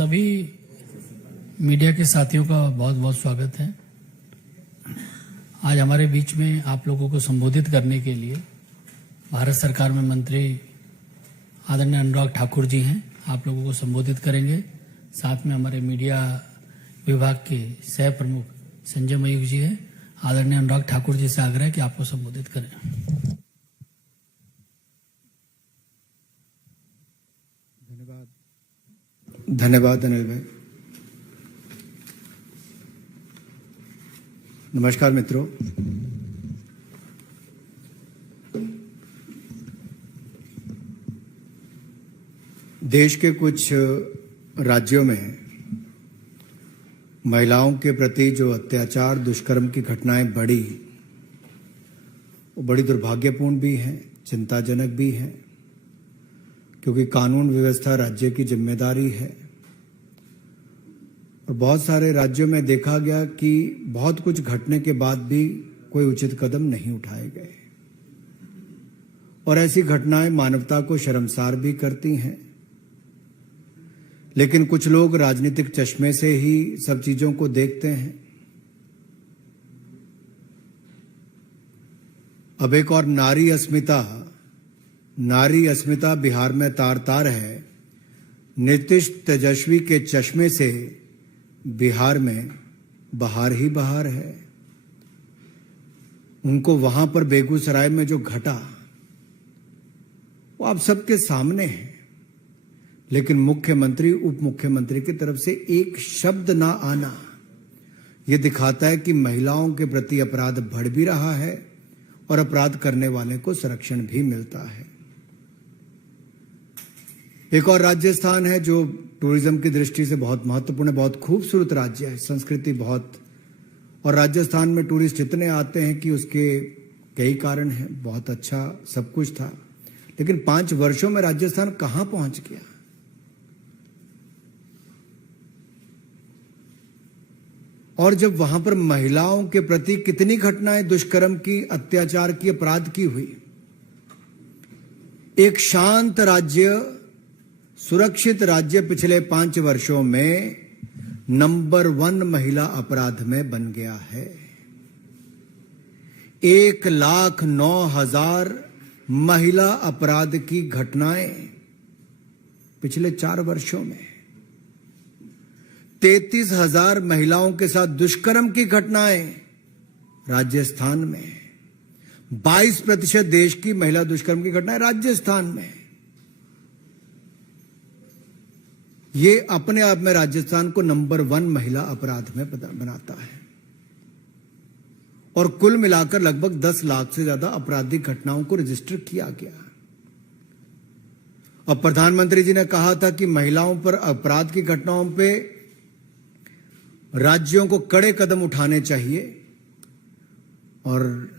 सभी मीडिया के साथियों का बहुत बहुत स्वागत है। आज हमारे बीच में आप लोगों को संबोधित करने के लिए भारत सरकार में मंत्री आदरणीय अनुराग ठाकुर जी हैं, आप लोगों को संबोधित करेंगे। साथ में हमारे मीडिया विभाग के सह प्रमुख संजय मयूख जी हैं। आदरणीय अनुराग ठाकुर जी से आग्रह है कि आपको संबोधित करें। धन्यवाद अनिल भाई। नमस्कार मित्रों, देश के कुछ राज्यों में महिलाओं के प्रति जो अत्याचार दुष्कर्म की घटनाएं बढ़ी, वो बड़ी दुर्भाग्यपूर्ण भी हैं, चिंताजनक भी हैं, क्योंकि कानून व्यवस्था राज्य की जिम्मेदारी है। और बहुत सारे राज्यों में देखा गया कि बहुत कुछ घटने के बाद भी कोई उचित कदम नहीं उठाए गए, और ऐसी घटनाएं मानवता को शर्मसार भी करती हैं। लेकिन कुछ लोग राजनीतिक चश्मे से ही सब चीजों को देखते हैं। अब एक और नारी अस्मिता बिहार में तार तार है। नीतीश तेजस्वी के चश्मे से बिहार में बहार ही बहार है। उनको वहां पर बेगूसराय में जो घटा वो आप सबके सामने है, लेकिन मुख्यमंत्री उप मुख्यमंत्री की तरफ से एक शब्द ना आना, यह दिखाता है कि महिलाओं के प्रति अपराध बढ़ भी रहा है और अपराध करने वाले को संरक्षण भी मिलता है। एक और राजस्थान है जो टूरिज्म की दृष्टि से बहुत महत्वपूर्ण है, बहुत खूबसूरत राज्य है, संस्कृति बहुत, और राजस्थान में टूरिस्ट इतने आते हैं कि उसके कई कारण हैं। बहुत अच्छा सब कुछ था, लेकिन 5 वर्षों में राजस्थान कहां पहुंच गया। और जब वहां पर महिलाओं के प्रति कितनी घटनाएं दुष्कर्म की, अत्याचार की, अपराध की हुई। एक शांत राज्य, सुरक्षित राज्य पिछले 5 वर्षों में नंबर 1 महिला अपराध में बन गया है। 1,09,000 महिला अपराध की घटनाएं पिछले 4 वर्षों में। 33,000 महिलाओं के साथ दुष्कर्म की घटनाएं राजस्थान में। 22% देश की महिला दुष्कर्म की घटनाएं राजस्थान में। ये अपने आप में राजस्थान को नंबर 1 महिला अपराध में बनाता है। और कुल मिलाकर लगभग 10 लाख से ज्यादा आपराधिक घटनाओं को रजिस्टर किया गया। और प्रधानमंत्री जी ने कहा था कि महिलाओं पर अपराध की घटनाओं पे राज्यों को कड़े कदम उठाने चाहिए, और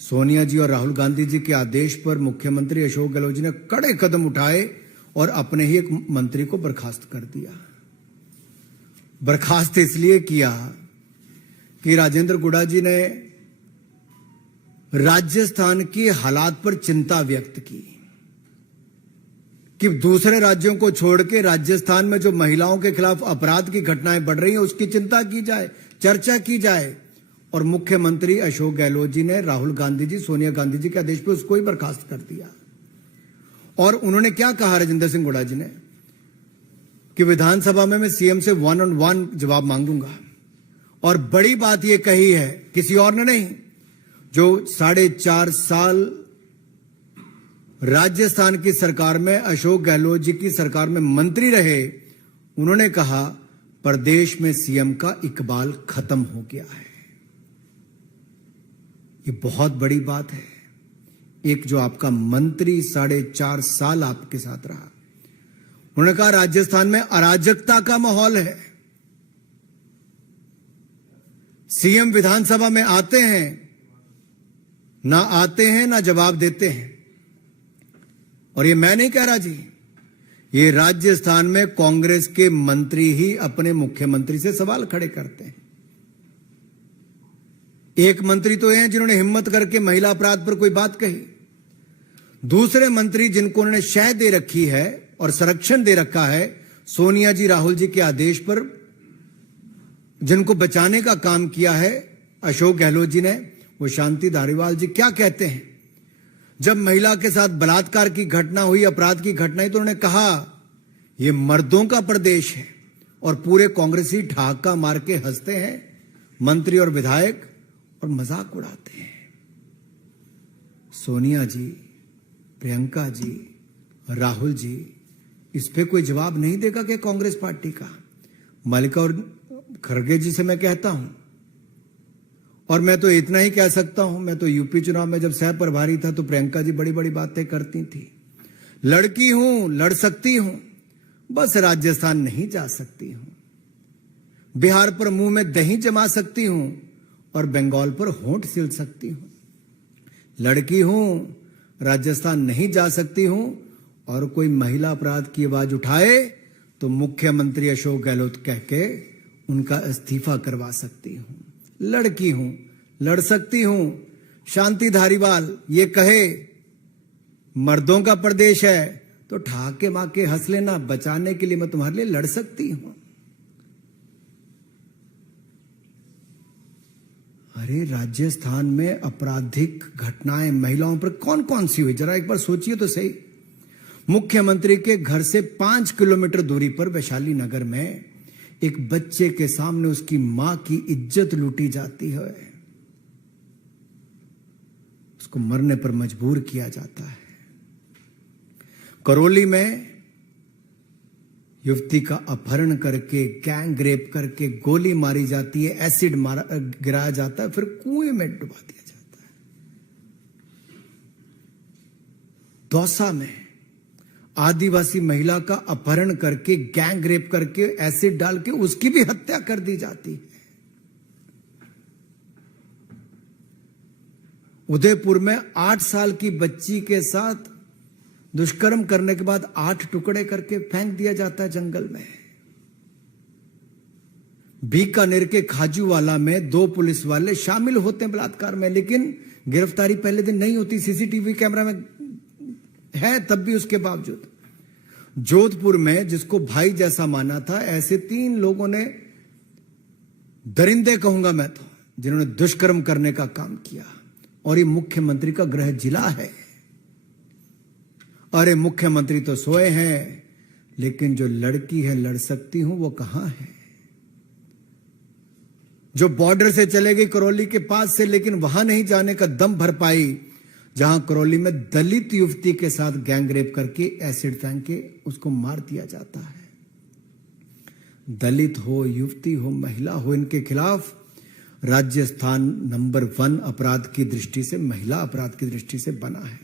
सोनिया जी और राहुल गांधी जी के आदेश पर मुख्यमंत्री अशोक गहलोत जी ने कड़े कदम उठाए और अपने ही एक मंत्री को बर्खास्त कर दिया। बर्खास्त इसलिए किया कि राजेंद्र गुड़ा जी ने राजस्थान के हालात पर चिंता व्यक्त की कि दूसरे राज्यों को छोड़ के राजस्थान में जो महिलाओं के खिलाफ अपराध की घटनाएं बढ़ रही हैं उसकी चिंता की जाए, चर्चा की जाए। और मुख्यमंत्री अशोक गहलोत जी ने राहुल गांधी जी, सोनिया गांधी जी के आदेश पर उसको ही बर्खास्त कर दिया। और उन्होंने क्या कहा राजेंद्र सिंह गुड़ा जी ने कि विधानसभा में मैं सीएम से 1-on-1 जवाब मांगूंगा। और बड़ी बात यह कही है, किसी और ने नहीं, जो 4.5 साल राजस्थान की सरकार में, अशोक गहलोत जी की सरकार में मंत्री रहे, उन्होंने कहा प्रदेश में सीएम का इकबाल खत्म हो गया है। ये बहुत बड़ी बात है। एक जो आपका मंत्री 4.5 साल आपके साथ रहा, उन्होंने कहा राजस्थान में अराजकता का माहौल है। सीएम विधानसभा में आते हैं ना जवाब देते हैं। और ये मैं नहीं कह रहा जी, ये राजस्थान में कांग्रेस के मंत्री ही अपने मुख्यमंत्री से सवाल खड़े करते हैं। एक मंत्री तो हैं जिन्होंने हिम्मत करके महिला अपराध पर कोई बात कही, दूसरे मंत्री जिनको उन्होंने शह दे रखी है और संरक्षण दे रखा है, सोनिया जी, राहुल जी के आदेश पर जिनको बचाने का काम किया है अशोक गहलोत जी ने, वो शांति धारीवाल जी क्या कहते हैं? जब महिला के साथ बलात्कार की घटना हुई, अपराध की घटना हुई, तो उन्होंने कहा यह मर्दों का प्रदेश है, और पूरे कांग्रेसी ठहाका मार के हंसते हैं, मंत्री और विधायक, और मजाक उड़ाते हैं। सोनिया जी, प्रियंका जी, राहुल जी, इस पे कोई जवाब नहीं देगा कि कांग्रेस पार्टी का? मल्लिकार्जुन खड़गे जी से मैं कहता हूं, और मैं तो इतना ही कह सकता हूं, मैं तो यूपी चुनाव में जब सह प्रभारी था तो प्रियंका जी बड़ी बड़ी बातें करती थी। लड़की हूं, लड़ सकती हूं, बस राजस्थान नहीं जा सकती हूं। बिहार पर मुंह में दही जमा सकती हूं और बंगाल पर होंठ सिल सकती हूं। लड़की हूं, राजस्थान नहीं जा सकती हूं, और कोई महिला अपराध की आवाज उठाए तो मुख्यमंत्री अशोक गहलोत कह के उनका इस्तीफा करवा सकती हूं। लड़की हूं, लड़ सकती हूं। शांति धारीवाल ये कहे मर्दों का प्रदेश है तो ठहाके माके हंस लेना, बचाने के लिए मैं तुम्हारे लिए लड़ सकती हूं। अरे राजस्थान में आपराधिक घटनाएं महिलाओं पर कौन कौन सी हुई, जरा एक बार सोचिए तो सही। मुख्यमंत्री के घर से 5 किलोमीटर दूरी पर वैशाली नगर में एक बच्चे के सामने उसकी मां की इज्जत लूटी जाती है, उसको मरने पर मजबूर किया जाता है। करौली में युवती का अपहरण करके, गैंग रेप करके गोली मारी जाती है, एसिड गिराया जाता है, फिर कुएं में डुबा दिया जाता है। दौसा में आदिवासी महिला का अपहरण करके, गैंग रेप करके, एसिड डाल के उसकी भी हत्या कर दी जाती है। उदयपुर में 8 साल की बच्ची के साथ दुष्कर्म करने के बाद 8 टुकड़े करके फेंक दिया जाता है जंगल में। बीकानेर के खाजूवाला में 2 पुलिस वाले शामिल होते हैं बलात्कार में, लेकिन गिरफ्तारी पहले दिन नहीं होती, सीसीटीवी कैमरा में है तब भी उसके बावजूद। जोधपुर में जिसको भाई जैसा माना था, ऐसे 3 लोगों ने, दरिंदे कहूंगा मैं तो, जिन्होंने दुष्कर्म करने का काम किया, और ये मुख्यमंत्री का गृह जिला है। अरे मुख्यमंत्री तो सोए हैं, लेकिन जो लड़की है लड़ सकती हूं वो कहां है? जो बॉर्डर से चले गई करौली के पास से, लेकिन वहां नहीं जाने का दम भर पाई, जहां करौली में दलित युवती के साथ गैंग रेप करके एसिड फेंक के उसको मार दिया जाता है। दलित हो, युवती हो, महिला हो, इनके खिलाफ राजस्थान नंबर 1 अपराध की दृष्टि से, महिला अपराध की दृष्टि से बना है।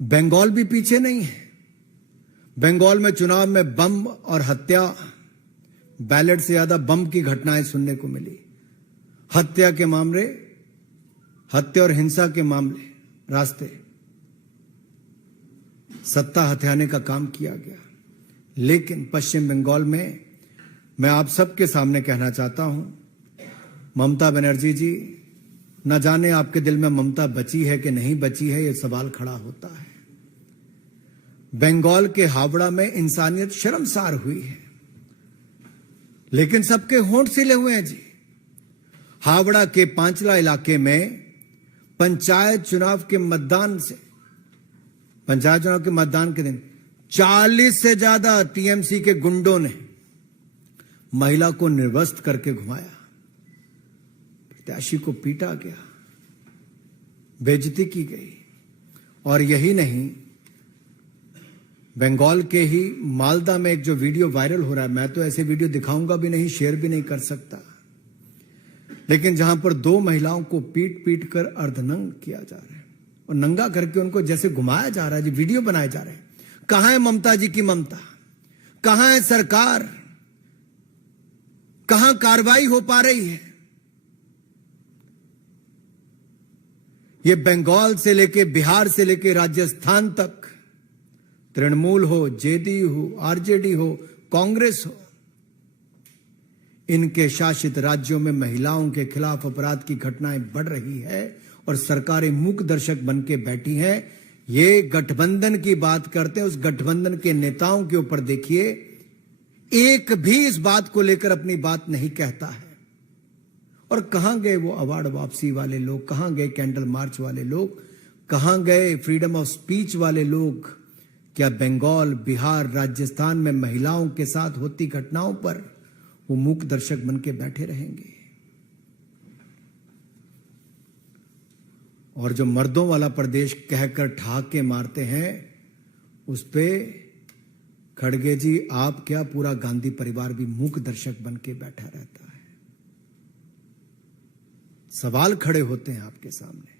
बंगाल भी पीछे नहीं है। बंगाल में चुनाव में बम और हत्या, बैलेट से ज्यादा बम की घटनाएं सुनने को मिली। हत्या के मामले, हत्या और हिंसा के मामले, रास्ते सत्ता हथियाने का काम किया गया। लेकिन पश्चिम बंगाल में मैं आप सबके सामने कहना चाहता हूं, ममता बनर्जी जी, न जाने आपके दिल में ममता बची है कि नहीं बची है, यह सवाल खड़ा होता है। बंगाल के हावड़ा में इंसानियत शर्मसार हुई है, लेकिन सबके होंठ सिले हुए हैं जी। हावड़ा के पांचला इलाके में पंचायत चुनाव के मतदान के दिन 40 से ज्यादा टीएमसी के गुंडों ने महिला को निर्वस्त्र करके घुमाया, प्रत्याशी को पीटा गया, बेइज्जती की गई। और यही नहीं, बंगाल के ही मालदा में एक जो वीडियो वायरल हो रहा है, मैं तो ऐसे वीडियो दिखाऊंगा भी नहीं, शेयर भी नहीं कर सकता, लेकिन जहां पर 2 महिलाओं को पीट पीट कर अर्धनंग किया जा रहा है और नंगा करके उनको जैसे घुमाया जा रहा है जी, वीडियो बनाए जा रहे हैं। कहां है ममता जी की ममता? कहां है सरकार? कहां कार्रवाई हो पा रही है? ये बंगाल से लेके, बिहार से लेके राजस्थान तक, तृणमूल हो, जेडीयू हो, आरजेडी हो, कांग्रेस हो, इनके शासित राज्यों में महिलाओं के खिलाफ अपराध की घटनाएं बढ़ रही है और सरकारें मूक दर्शक बन के बैठी हैं। ये गठबंधन की बात करते हैं, उस गठबंधन के नेताओं के ऊपर देखिए, एक भी इस बात को लेकर अपनी बात नहीं कहता है। और कहां गए वो अवार्ड वापसी वाले लोग, कहां गए कैंडल मार्च वाले लोग, कहां गए फ्रीडम ऑफ स्पीच वाले लोग? क्या बंगाल, बिहार, राजस्थान में महिलाओं के साथ होती घटनाओं पर वो मूक दर्शक बन के बैठे रहेंगे? और जो मर्दों वाला प्रदेश कहकर ठहाके मारते हैं, उस पे खड़गे जी, आप क्या, पूरा गांधी परिवार भी मूक दर्शक बन के बैठा रहता है। सवाल खड़े होते हैं आपके सामने।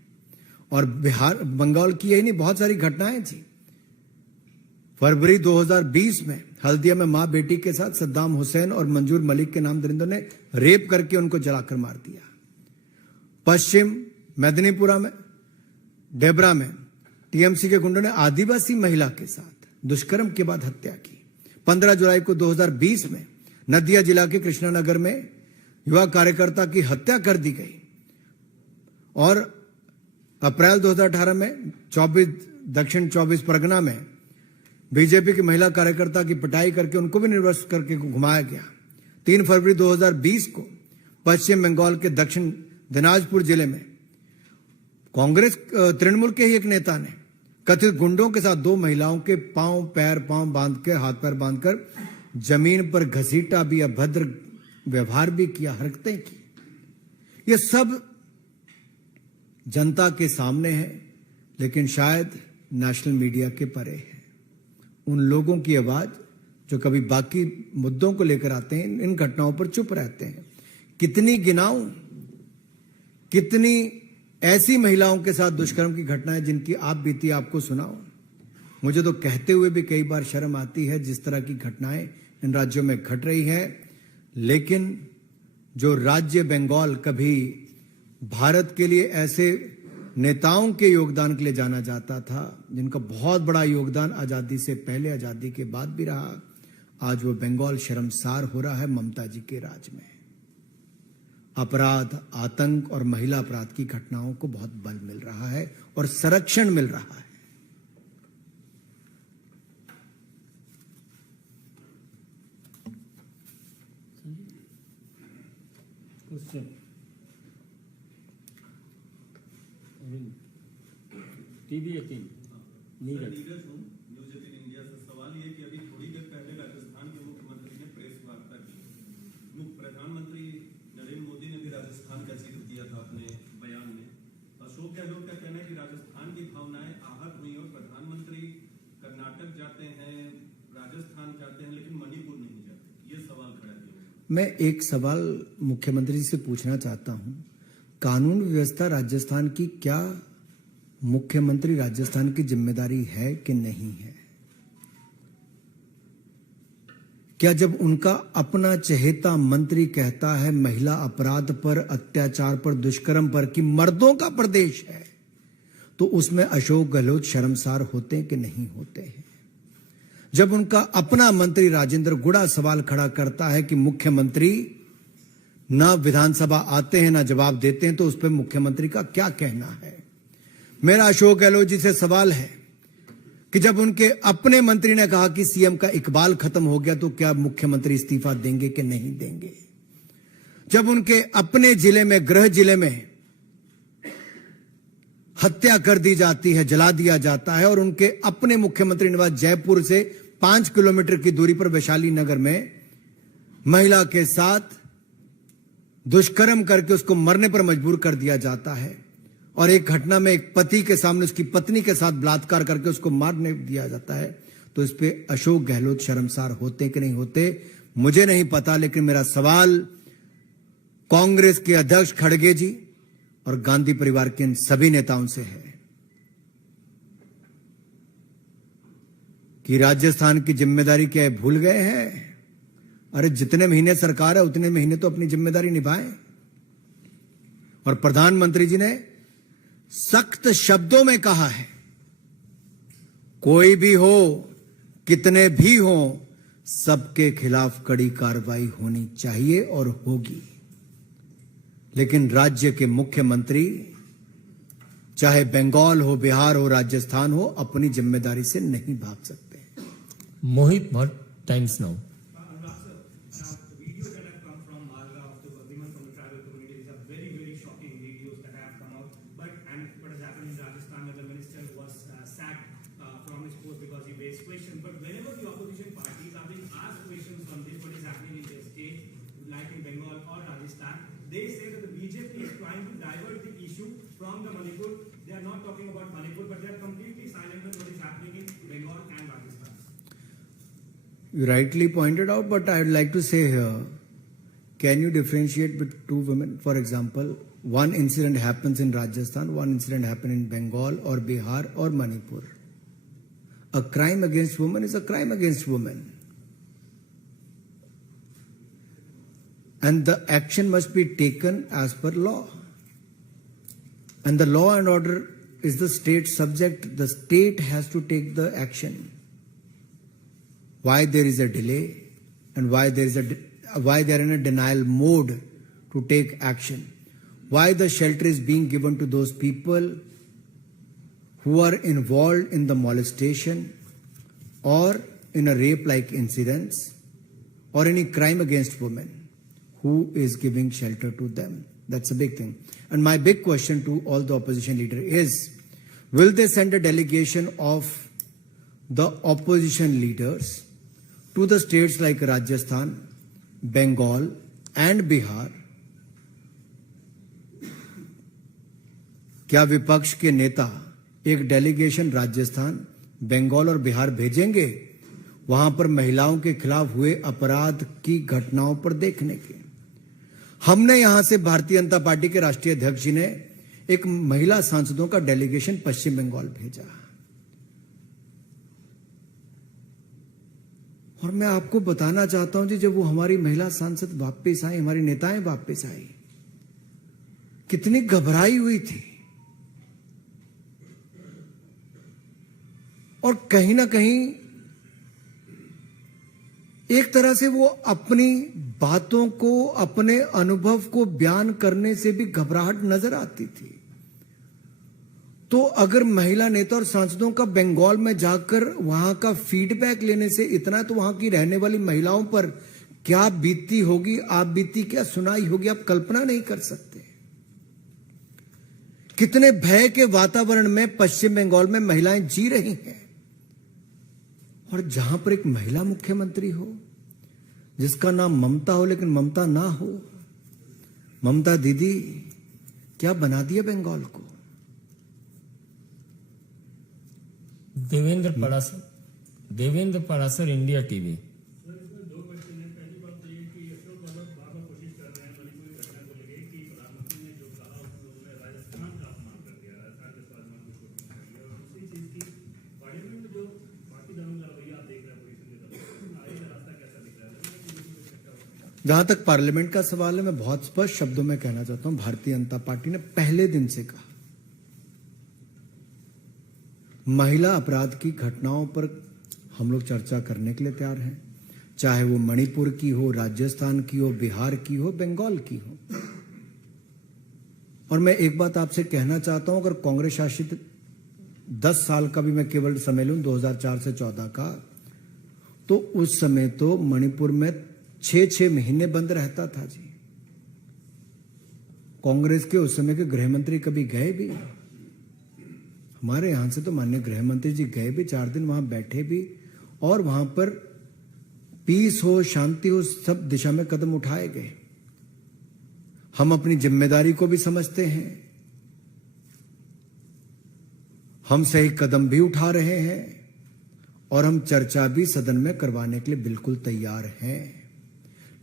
और बिहार, बंगाल की यही नहीं, बहुत सारी घटनाएं थी। फरवरी 2020 में हल्दिया में मां बेटी के साथ सद्दाम हुसैन और मंजूर मलिक के नाम दरिंदों ने रेप करके उनको जलाकर मार दिया। पश्चिम मेदिनीपुरा में, डेबरा में टीएमसी के गुंडों ने आदिवासी महिला के साथ दुष्कर्म के बाद हत्या की। 15 जुलाई को 2020 में नदिया जिला के कृष्णानगर में युवा कार्यकर्ता की हत्या कर दी गई। और अप्रैल 2018 में दक्षिण 24 परगना में बीजेपी की महिला कार्यकर्ता की पिटाई करके उनको भी निर्वस्त्र करके घुमाया गया। 3 फरवरी 2020 को पश्चिम बंगाल के दक्षिण दिनाजपुर जिले में कांग्रेस तृणमूल के ही एक नेता ने कथित गुंडों के साथ 2 महिलाओं के पांव बांध के, हाथ पैर बांधकर जमीन पर घसीटा भी, अभद्र व्यवहार भी किया, हरकतें की। ये सब जनता के सामने है, लेकिन शायद नेशनल मीडिया के परे है। उन लोगों की आवाज जो कभी बाकी मुद्दों को लेकर आते हैं, इन घटनाओं पर चुप रहते हैं। कितनी गिनाऊं, कितनी ऐसी महिलाओं के साथ दुष्कर्म की घटनाएं जिनकी आप बीती आपको सुनाओ। मुझे तो कहते हुए भी कई बार शर्म आती है जिस तरह की घटनाएं इन राज्यों में घट रही है। लेकिन जो राज्य बंगाल कभी भारत के लिए ऐसे नेताओं के योगदान के लिए जाना जाता था, जिनका बहुत बड़ा योगदान आजादी से पहले, आजादी के बाद भी रहा, आज वो बंगाल शर्मसार हो रहा है ममता जी के राज में। अपराध, आतंक और महिला अपराध की घटनाओं को बहुत बल मिल रहा है और संरक्षण मिल रहा है। टीवी 18 नीरज हूं, न्यूज 18 इंडिया से। सवाल ये कि अभी थोड़ी देर पहले राजस्थान के मुख्यमंत्री ने प्रेस वार्ता की। प्रधानमंत्री नरेंद्र मोदी ने भी राजस्थान का जिक्र किया था अपने बयान में। अशोक गहलोत का कहना है कि राजस्थान की भावनाएं आहत हुई और प्रधानमंत्री कर्नाटक जाते हैं, राजस्थान जाते हैं, लेकिन मणिपुर नहीं जाते। ये सवाल खड़ा किया। मैं एक सवाल मुख्यमंत्री से पूछना चाहता हूं, कानून व्यवस्था राजस्थान की क्या मुख्यमंत्री राजस्थान की जिम्मेदारी है कि नहीं है? क्या जब उनका अपना चहेता मंत्री कहता है महिला अपराध पर, अत्याचार पर, दुष्कर्म पर कि मर्दों का प्रदेश है, तो उसमें अशोक गहलोत शर्मसार होते हैं कि नहीं होते हैं? जब उनका अपना मंत्री राजेंद्र गुड़ा सवाल खड़ा करता है कि मुख्यमंत्री ना विधानसभा आते हैं ना जवाब देते हैं, तो उस पर मुख्यमंत्री का क्या कहना है? मेरा अशोक गहलोत जी से सवाल है कि जब उनके अपने मंत्री ने कहा कि सीएम का इकबाल खत्म हो गया, तो क्या मुख्यमंत्री इस्तीफा देंगे कि नहीं देंगे? जब उनके अपने जिले में, गृह जिले में हत्या कर दी जाती है, जला दिया जाता है, और उनके अपने मुख्यमंत्री निवास जयपुर से 5 किलोमीटर की दूरी पर वैशाली नगर में महिला के साथ दुष्कर्म करके उसको मरने पर मजबूर कर दिया जाता है, और एक घटना में एक पति के सामने उसकी पत्नी के साथ बलात्कार करके उसको मारने दिया जाता है, तो इस पे अशोक गहलोत शर्मसार होते कि नहीं होते मुझे नहीं पता। लेकिन मेरा सवाल कांग्रेस के अध्यक्ष खड़गे जी और गांधी परिवार के इन सभी नेताओं से है कि राजस्थान की जिम्मेदारी क्या है, भूल गए हैं? अरे जितने महीने सरकार है उतने महीने तो अपनी जिम्मेदारी निभाएं। और प्रधानमंत्री जी ने सख्त शब्दों में कहा है, कोई भी हो, कितने भी हो, सबके खिलाफ कड़ी कार्रवाई होनी चाहिए और होगी। लेकिन राज्य के मुख्यमंत्री चाहे बंगाल हो, बिहार हो, राजस्थान हो, अपनी जिम्मेदारी से नहीं भाग सकते। Mohit Bhatt, Times Now. Videos that have come from Malga of the women from the tribal communities are very, very shocking videos that have come out. But what has happened in Rajasthan, where the minister was sacked from his post because he raised questions. But whenever the opposition parties are being asked questions on this, what is happening in their state, like in Bengal or Rajasthan, they say that the BJP is trying to divert the issue from the Manipur. They are not talking about Manipur, but they are completely silent on what is happening in Bengal and Rajasthan. You rightly pointed out, but I would like to say here, can you differentiate between two women? For example, one incident happens in Rajasthan, one incident happened in Bengal or Bihar or Manipur. A crime against women is a crime against women. And the action must be taken as per law. And the law and order is the state subject. The state has to take the action. Why there is a delay and why they are in a denial mode to take action. Why the shelter is being given to those people who are involved in the molestation or in a rape-like incidents or any crime against women. Who is giving shelter to them? That's a big thing. And my big question to all the opposition leader is, will they send a delegation of the opposition leaders to the states like Rajasthan, Bengal and Bihar? क्या विपक्ष के नेता एक delegation Rajasthan, Bengal और बिहार भेजेंगे वहां पर महिलाओं के खिलाफ हुए अपराध की घटनाओं पर देखने के? हमने यहां से भारतीय जनता पार्टी के राष्ट्रीय अध्यक्ष जी ने एक महिला सांसदों का डेलीगेशन पश्चिम बंगाल भेजा और मैं आपको बताना चाहता हूं जी, जब वो हमारी महिला सांसद वापस आई, हमारी नेताएं वापस आई, कितनी घबराई हुई थी और कहीं ना कहीं एक तरह से वो अपनी बातों को, अपने अनुभव को बयान करने से भी घबराहट नजर आती थी। तो अगर महिला नेता और सांसदों का बंगाल में जाकर वहां का फीडबैक लेने से इतना, तो वहां की रहने वाली महिलाओं पर क्या बीती होगी, आप बीती क्या सुनाई होगी, आप कल्पना नहीं कर सकते। कितने भय के वातावरण में पश्चिम बंगाल में महिलाएं जी रही हैं और जहां पर एक महिला मुख्यमंत्री हो जिसका नाम ममता हो लेकिन ममता ना हो, ममता दीदी क्या बना दिया बंगाल को। Devendra Parashar, India TV. जहां तक पार्लियामेंट का सवाल है, मैं बहुत स्पष्ट शब्दों में कहना चाहता हूं, भारतीय जनता पार्टी ने पहले दिन से कहा महिला अपराध की घटनाओं पर हम लोग चर्चा करने के लिए तैयार हैं, चाहे वो मणिपुर की हो, राजस्थान की हो, बिहार की हो, बंगाल की हो। और मैं एक बात आपसे कहना चाहता हूं, अगर कांग्रेस शासित 10 साल का भी मैं केवल समय लूं, 2004 से 14 का, तो उस समय तो मणिपुर में 6-6 महीने बंद रहता था जी। कांग्रेस के उस समय के गृह मंत्री कभी गए भी? हमारे यहां से तो माननीय गृह मंत्री जी गए भी, 4 दिन वहां बैठे भी और वहां पर पीस हो, शांति हो, सब दिशा में कदम उठाए गए। हम अपनी जिम्मेदारी को भी समझते हैं, हम सही कदम भी उठा रहे हैं और हम चर्चा भी सदन में करवाने के लिए बिल्कुल तैयार हैं।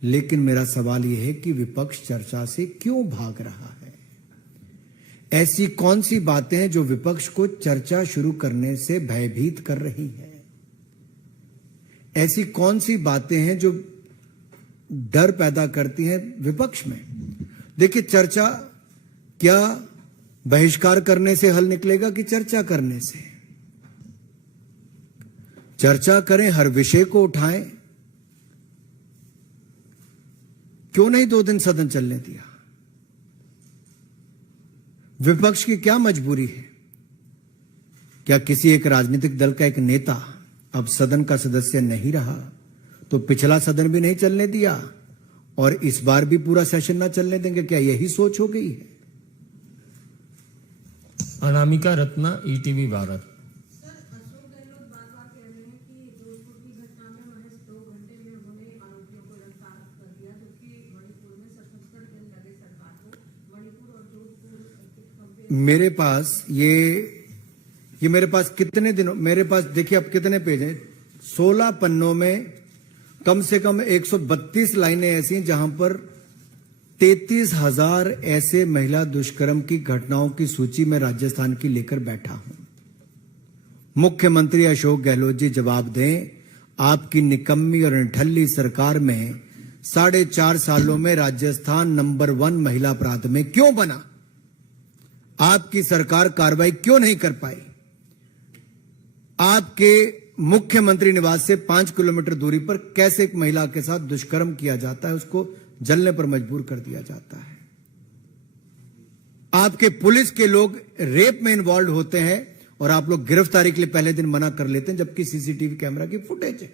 लेकिन मेरा सवाल यह है कि विपक्ष चर्चा से क्यों भाग रहा है? ऐसी कौन सी बातें हैं जो विपक्ष को चर्चा शुरू करने से भयभीत कर रही हैं? ऐसी कौन सी बातें हैं जो डर पैदा करती हैं विपक्ष में? देखिए, चर्चा क्या बहिष्कार करने से हल निकलेगा कि चर्चा करने से? चर्चा करें, हर विषय को उठाएं। क्यों नहीं 2 दिन सदन चलने दिया? विपक्ष की क्या मजबूरी है? क्या किसी एक राजनीतिक दल का एक नेता अब सदन का सदस्य नहीं रहा तो पिछला सदन भी नहीं चलने दिया और इस बार भी पूरा सेशन ना चलने देंगे? क्या यही सोच हो गई है? अनामिका रत्ना, ईटीवी भारत। सर, अशोक गहलोत बार बार कह रहे हैं कि जोधपुर की घटना में महज 2 घंटे में उन्होंने आरोपियों को गिरफ्तार कर दिया, जबकि मणिपुर में 77 दिन लगे सरकार को। मणिपुर और जोधपुर कंपेयर मेरे पास ये मेरे पास कितने दिनों, मेरे पास देखिए अब कितने पेज हैं, 16 पन्नों में कम से कम 132 लाइनें ऐसी हैं जहां पर 33,000 ऐसे महिला दुष्कर्म की घटनाओं की सूची में राजस्थान की लेकर बैठा हूं। मुख्यमंत्री अशोक गहलोत जी जवाब दें, आपकी निकम्मी और निठल्ली सरकार में 4.5 सालों में राजस्थान नंबर 1 महिला अपराध में क्यों बना? आपकी सरकार कार्रवाई क्यों नहीं कर पाई? आपके मुख्यमंत्री निवास से 5 किलोमीटर दूरी पर कैसे एक महिला के साथ दुष्कर्म किया जाता है, उसको जलने पर मजबूर कर दिया जाता है? आपके पुलिस के लोग रेप में इन्वॉल्व होते हैं और आप लोग गिरफ्तारी के लिए पहले दिन मना कर लेते हैं, जबकि सीसीटीवी कैमरा की फुटेज है।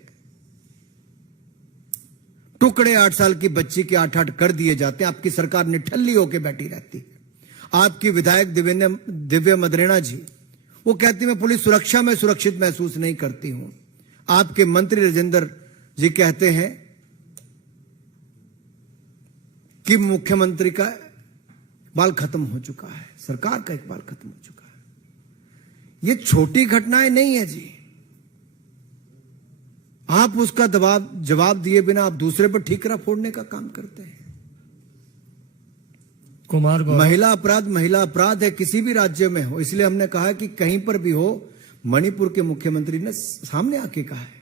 टुकड़े 8 साल की बच्ची के 8-8 कर दिए जाते हैं। आपकी सरकार निठल्ली होकर बैठी रहती है। आपकी विधायक दिव्या मदरेना जी, वो कहती मैं पुलिस सुरक्षा में सुरक्षित महसूस नहीं करती हूं। आपके मंत्री राजेंद्र जी कहते हैं कि मुख्यमंत्री का बाल खत्म हो चुका है, सरकार का एक बाल खत्म हो चुका है। ये छोटी घटनाएं नहीं है जी। आप उसका जवाब दिए बिना आप दूसरे पर ठीकरा फोड़ने का काम करते हैं। कुमार गौरव, महिला अपराध है, किसी भी राज्य में हो। इसलिए हमने कहा कि कहीं पर भी हो, मणिपुर के मुख्यमंत्री ने सामने आके कहा है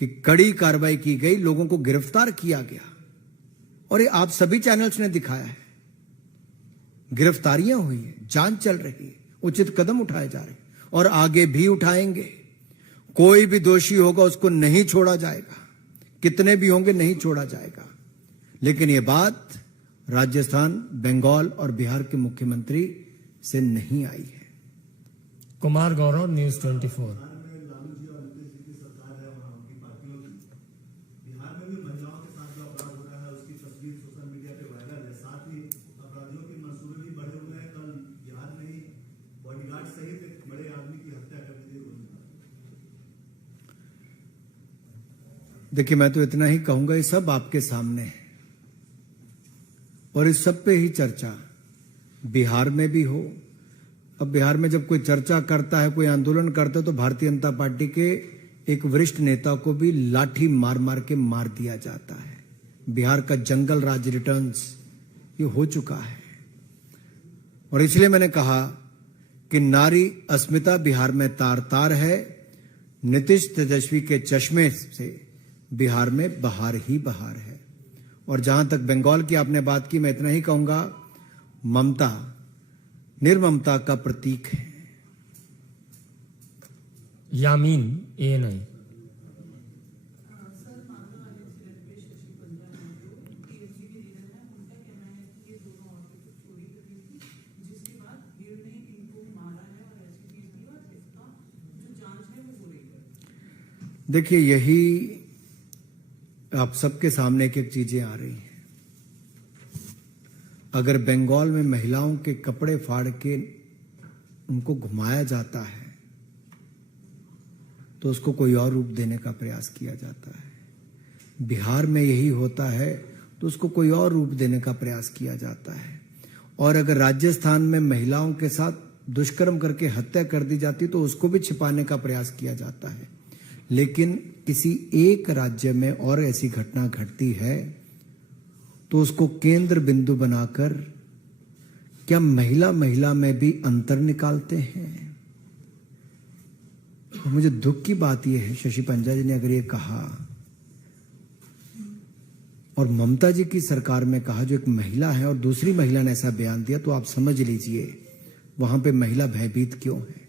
कि कड़ी कार्रवाई की गई, लोगों को गिरफ्तार किया गया और ये आप सभी चैनल्स ने दिखाया है। गिरफ्तारियां हुई है, जांच चल रही है, उचित कदम उठाए जा रहे हैं और आगे भी उठाएंगे। कोई भी दोषी होगा उसको नहीं छोड़ा जाएगा, कितने भी होंगे नहीं छोड़ा जाएगा। लेकिन यह बात राजस्थान, बंगाल और बिहार के मुख्यमंत्री से नहीं आई है। कुमार गौरव, न्यूज 24। लालू जी और नीतीश जी की सरकार है और उनकी पार्टियों की बिहार में भी महिलाओं के साथ जो अपराध हो रहा है उसकी तस्वीर सोशल मीडिया पे वायरल है। साथ ही अपराधियों के मंसूबे भी बढ़े हुए हैं। कल बिहार में ही बॉडीगार्ड सहित एक बड़े आदमी की हत्या कर दी गई। देखिए, मैं तो इतना ही कहूंगा, ये सब आपके सामने है और इस सब पे ही चर्चा बिहार में भी हो। अब बिहार में जब कोई चर्चा करता है, कोई आंदोलन करता है, तो भारतीय जनता पार्टी के एक वरिष्ठ नेता को भी लाठी मार मार के मार दिया जाता है। बिहार का जंगल राज रिटर्न्स ये हो चुका है और इसलिए मैंने कहा कि नारी अस्मिता बिहार में तार तार है। नीतीश तेजस्वी के चश्मे से बिहार में बहार ही बहार है। और जहां तक बंगाल की आपने बात की, मैं इतना ही कहूंगा, ममता निर्ममता का प्रतीक है। यामीन, ANI। देखिए, यही आप सबके सामने एक एक चीजें आ रही हैं। अगर बंगाल में महिलाओं के कपड़े फाड़ के उनको घुमाया जाता है तो उसको कोई और रूप देने का प्रयास किया जाता है। बिहार में यही होता है तो उसको कोई और रूप देने का प्रयास किया जाता है। और अगर राजस्थान में महिलाओं के साथ दुष्कर्म करके हत्या कर दी जाती तो उसको भी छिपाने का प्रयास किया जाता है। लेकिन किसी एक राज्य में और ऐसी घटना घटती है तो उसको केंद्र बिंदु बनाकर क्या महिला में भी अंतर निकालते हैं। और मुझे दुख की बात यह है, शशि पंजा जी ने अगर ये कहा और ममता जी की सरकार में कहा, जो एक महिला है और दूसरी महिला ने ऐसा बयान दिया, तो आप समझ लीजिए वहां पे महिला भयभीत क्यों है,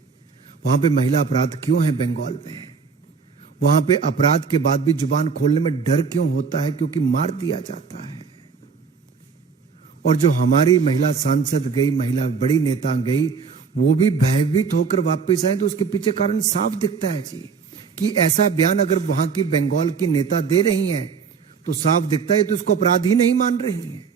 वहां पे महिला अपराध क्यों है बंगाल में। वहां पे अपराध के बाद भी जुबान खोलने में डर क्यों होता है, क्योंकि मार दिया जाता है। और जो हमारी महिला सांसद गई, महिला बड़ी नेता गई, वो भी भयभीत होकर वापस आए, तो उसके पीछे कारण साफ दिखता है जी कि ऐसा बयान अगर वहां की बंगाल की नेता दे रही हैं तो साफ दिखता है तो इसको अपराध ही नहीं मान रही हैं।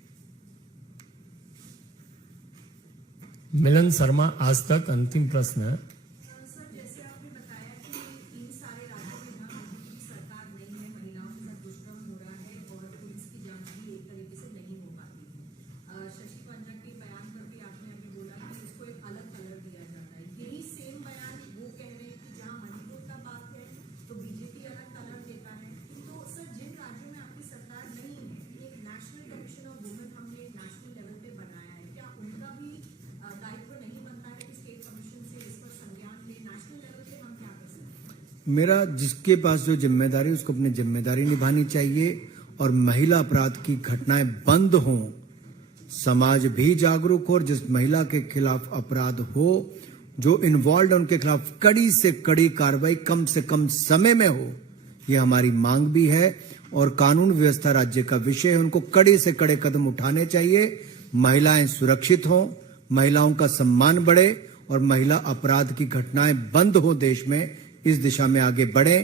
मिलन शर्मा, आज तक अंतिम प्रश्न है। सर, जैसे आपने बताया कि इन सारे राज्यों में जहां की सरकार नहीं है, महिलाओं के साथ दुष्कर्म हो रहा है और पुलिस की जांच भी एक तरीके से नहीं हो पाती है। शशि पंजा के बयान पर भी आपने अभी बोला कि इसको एक अलग कलर दिया जाता है। यही सेम बयान वो कह रहे हैं कि जहां मणिपुर का बात है तो बीजेपी अलग कलर देता है। तो सर, जिन राज्यों में आपकी सरकार नहीं है, एक नेशनल कमीशन ऑफ वुमेन हमने नेशनल लेवल पे बनाया है, क्या उनका भी दायित्व नहीं बनता है कि स्टेट कमीशन से इस पर संज्ञान ले? नेशनल लेवल पे हम क्या कर सकते हैं? मेरा जिसके पास जो जिम्मेदारी उसको अपनी जिम्मेदारी निभानी चाहिए और महिला अपराध की घटनाएं बंद हों, समाज भी जागरूक हो और जिस महिला के खिलाफ अपराध हो, जो इन्वॉल्व है उनके खिलाफ कड़ी से कड़ी कार्रवाई कम से कम समय में हो, यह हमारी मांग भी है और कानून व्यवस्था राज्य का विषय है। उनको कड़े से कड़े कदम उठाने चाहिए, महिलाएं सुरक्षित हों, महिलाओं का सम्मान बढ़े और महिला अपराध की घटनाएं बंद हो देश में, इस दिशा में आगे बढ़े।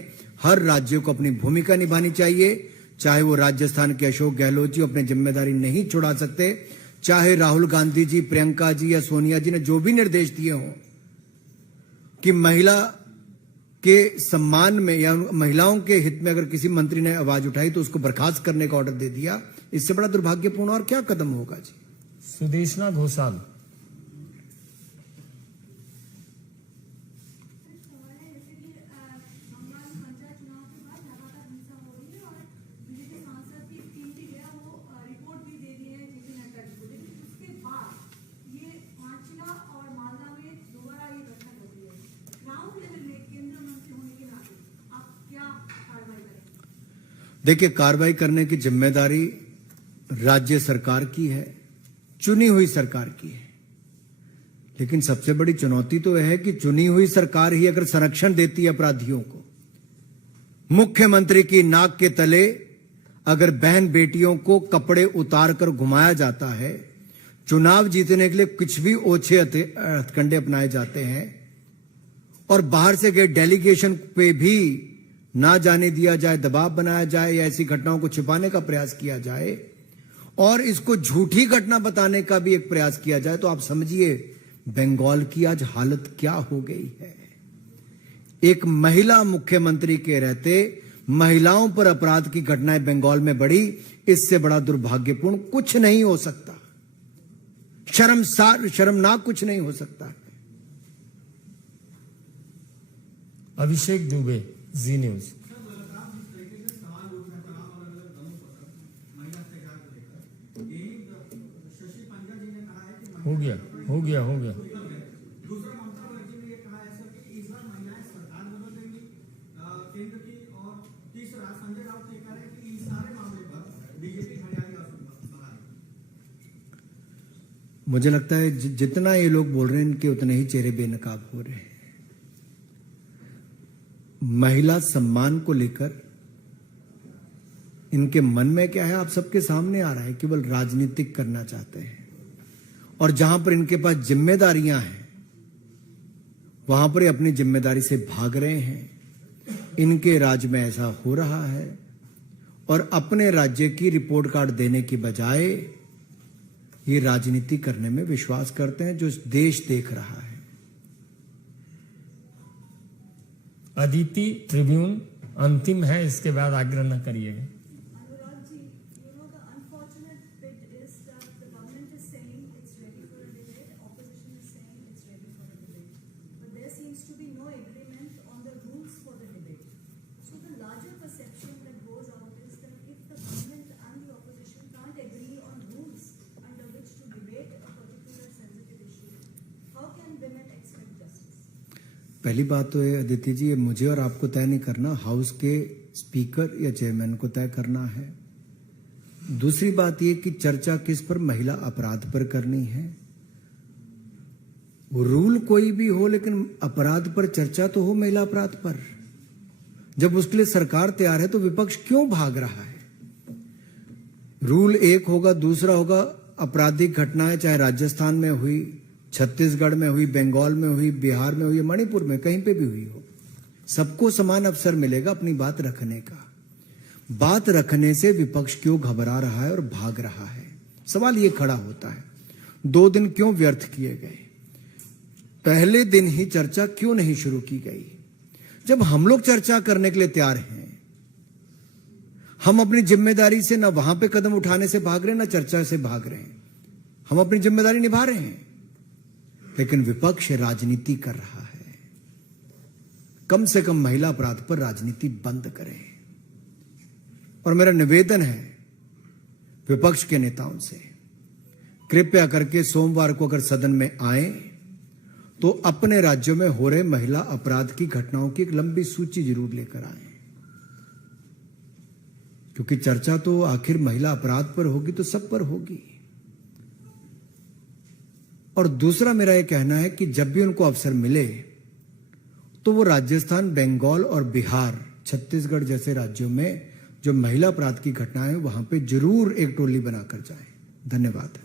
हर राज्य को अपनी भूमिका निभानी चाहिए, चाहे वो राजस्थान के अशोक गहलोत जी अपनी जिम्मेदारी नहीं छुड़ा सकते, चाहे राहुल गांधी जी, प्रियंका जी या सोनिया जी ने जो भी निर्देश दिए हों कि महिला के सम्मान में या महिलाओं के हित में अगर किसी मंत्री ने आवाज उठाई तो उसको बर्खास्त करने का ऑर्डर दे दिया, इससे बड़ा दुर्भाग्यपूर्ण और क्या कदम होगा जी। सुदेशना घोषाल। देखिए, कार्रवाई करने की जिम्मेदारी राज्य सरकार की है, चुनी हुई सरकार की है, लेकिन सबसे बड़ी चुनौती तो यह है कि चुनी हुई सरकार ही अगर संरक्षण देती है अपराधियों को, मुख्यमंत्री की नाक के तले अगर बहन बेटियों को कपड़े उतार कर घुमाया जाता है, चुनाव जीतने के लिए कुछ भी ओछे हथकंडे अपनाए जाते हैं और बाहर से गए डेलीगेशन पे भी ना जाने दिया जाए, दबाव बनाया जाए या ऐसी घटनाओं को छिपाने का प्रयास किया जाए और इसको झूठी घटना बताने का भी एक प्रयास किया जाए, तो आप समझिए बंगाल की आज हालत क्या हो गई है। एक महिला मुख्यमंत्री के रहते महिलाओं पर अपराध की घटनाएं बंगाल में बढ़ी, इससे बड़ा दुर्भाग्यपूर्ण कुछ नहीं हो सकता, शर्मनाक कुछ नहीं हो सकता। अभिषेक दुबे, जी न्यूज। हो गया। दूसरा ममता बनर्जी ने ये कहा है सर कि इस बार महिलाएं सरकार बदल देंगी केंद्र की, और तीसरा संजय राउत ने कहा है कि इस सारे मामले पर बीजेपी हरियाणा और मुझे लगता है जितना ये लोग बोल रहे हैं इनके उतने ही चेहरे बेनकाब हो रहे हैं। महिला सम्मान को लेकर इनके मन में क्या है आप सबके सामने आ रहा है, केवल राजनीतिक करना चाहते हैं और जहां पर इनके पास जिम्मेदारियां हैं वहां पर अपनी जिम्मेदारी से भाग रहे हैं। इनके राज्य में ऐसा हो रहा है और अपने राज्य की रिपोर्ट कार्ड देने की बजाय ये राजनीति करने में विश्वास करते हैं, जो देश देख रहा है। अदिति ट्रिब्यून अंतिम है, इसके बाद आग्रह न करिएगा। Anurag ji, the unfortunate bit is that the government is saying it's ready for a debate, opposition is saying it's ready for a debate. But there seems to be no agreement on the rules for the debate. So the larger perception that goes out is that if the government and the opposition can't agree on rules under which to debate a particular sensitive issue, how can women expect justice? पहली बात तो है अदिति जी, ये मुझे और आपको तय नहीं करना, हाउस के स्पीकर या चेयरमैन को तय करना है। दूसरी बात ये कि चर्चा किस पर, महिला अपराध पर करनी है। रूल कोई भी हो लेकिन अपराध पर चर्चा तो हो, महिला अपराध पर। जब उसके लिए सरकार तैयार है तो विपक्ष क्यों भाग रहा है? रूल एक होगा, दूसरा होगा, आपराधिक घटनाएं चाहे राजस्थान में हुई, छत्तीसगढ़ में हुई, बंगाल में हुई, बिहार में हुई, मणिपुर में, कहीं पे भी हुई हो, सबको समान अवसर मिलेगा अपनी बात रखने का। बात रखने से विपक्ष क्यों घबरा रहा है और भाग रहा है? सवाल ये खड़ा होता है, 2 दिन क्यों व्यर्थ किए गए? पहले दिन ही चर्चा क्यों नहीं शुरू की गई? जब हम लोग चर्चा करने के लिए तैयार हैं, हम अपनी जिम्मेदारी से ना वहां पे कदम उठाने से भाग रहे हैं, ना चर्चा से भाग रहे हैं। हम अपनी जिम्मेदारी निभा रहे हैं, लेकिन विपक्ष राजनीति कर रहा है। कम से कम महिला अपराध पर राजनीति बंद करें। और मेरा निवेदन है विपक्ष के नेताओं से, कृपया करके सोमवार को अगर सदन में आए तो अपने राज्यों में हो रहे महिला अपराध की घटनाओं की एक लंबी सूची जरूर लेकर आए, क्योंकि चर्चा तो आखिर महिला अपराध पर होगी तो सब पर होगी। और दूसरा मेरा यह कहना है कि जब भी उनको अवसर मिले तो वो राजस्थान, बंगाल और बिहार, छत्तीसगढ़ जैसे राज्यों में जो महिला अपराध की घटनाएं वहां पे जरूर एक टोली बनाकर जाए। धन्यवाद।